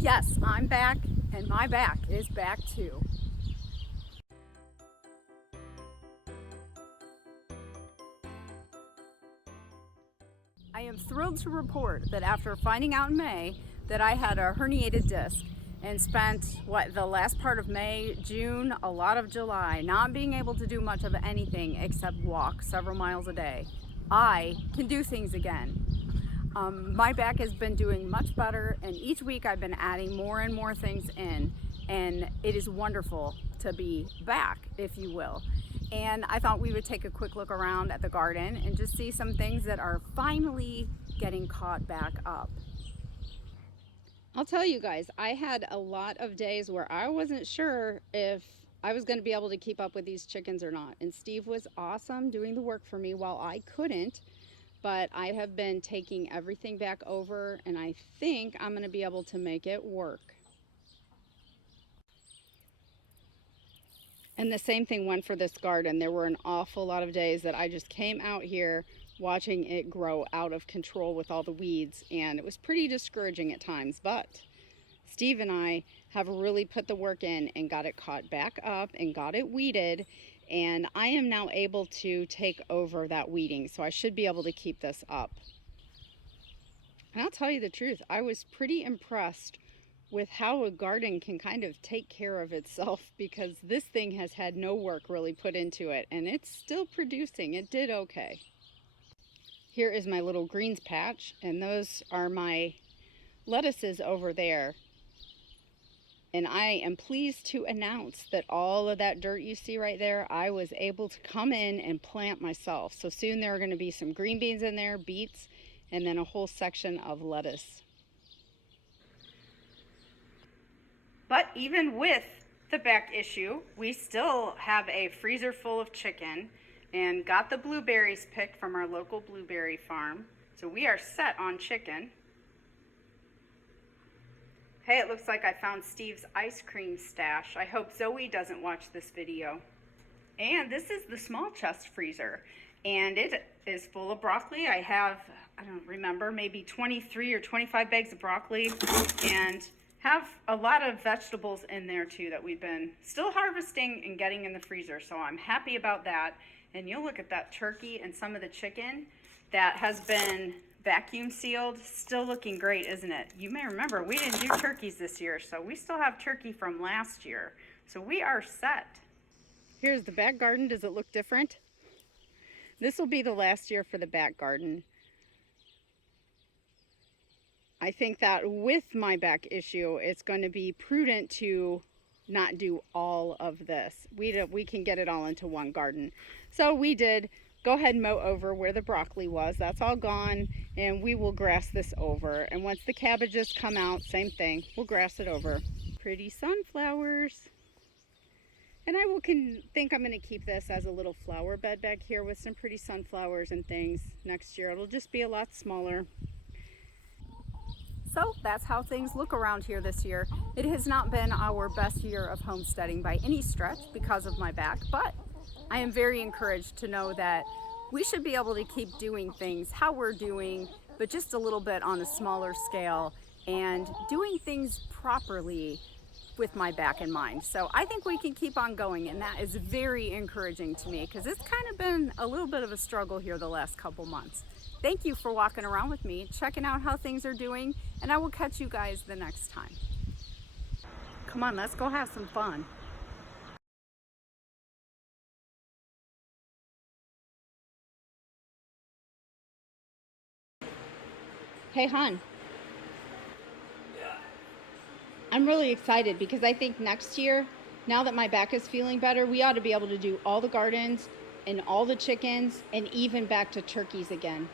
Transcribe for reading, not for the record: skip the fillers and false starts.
Yes, I'm back, and my back is back too. I am thrilled to report that after finding out in May that I had a herniated disc and spent the last part of May, June, a lot of July not being able to do much of anything except walk several miles a day, I can do things again. My back has been doing much better, and each week I've been adding more and more things in, and it is wonderful to be back, if you will. And I thought we would take a quick look around at the garden and just see some things that are finally getting caught back up. I'll tell you guys, I had a lot of days where I wasn't sure if I was going to be able to keep up with these chickens or not. And Steve was awesome doing the work for me while I couldn't. But I have been taking everything back over, and I think I'm going to be able to make it work. And the same thing went for this garden. There were an awful lot of days that I just came out here watching it grow out of control with all the weeds, and it was pretty discouraging at times. But Steve and I have really put the work in and got it caught back up and got it weeded, and I am now able to take over that weeding, so I should be able to keep this up. And I'll tell you the truth, I was pretty impressed with how a garden can kind of take care of itself, because this thing has had no work really put into it, and it's still producing. It did okay. Here is my little greens patch, and those are my lettuces over there. And I am pleased to announce that all of that dirt you see right there, I was able to come in and plant myself. So soon there are going to be some green beans in there, beets, and then a whole section of lettuce. But even with the back issue, we still have a freezer full of chicken and got the blueberries picked from our local blueberry farm. So we are set on chicken. Hey, it looks like I found Steve's ice cream stash. I hope Zoe doesn't watch this video. And this is the small chest freezer, and it is full of broccoli. I have, I don't remember, maybe 23 or 25 bags of broccoli, and have a lot of vegetables in there too that we've been still harvesting and getting in the freezer. So I'm happy about that. And you'll look at that turkey and some of the chicken that has been vacuum sealed, still looking great, isn't it? You may remember we didn't do turkeys this year, so we still have turkey from last year. So we are set. Here's the back garden. Does it look different? This will be the last year for the back garden. I think that with my back issue, it's going to be prudent to not do all of this. We can get it all into one garden. So we did go ahead and mow over where the broccoli was. That's all gone, and we will grass this over. And once the cabbages come out, same thing, we'll grass it over. Pretty sunflowers. And I think I'm going to keep this as a little flower bed back here with some pretty sunflowers and things. Next year it'll just be a lot smaller. So that's how things look around here this year. It has not been our best year of homesteading by any stretch because of my back, but I am very encouraged to know that we should be able to keep doing things how we're doing, but just a little bit on a smaller scale and doing things properly with my back in mind. So I think we can keep on going, and that is very encouraging to me because it's kind of been a little bit of a struggle here the last couple months. Thank you for walking around with me, checking out how things are doing, and I will catch you guys the next time. Come on, let's go have some fun. Hey, hon. I'm really excited because I think next year, now that my back is feeling better, we ought to be able to do all the gardens and all the chickens and even back to turkeys again.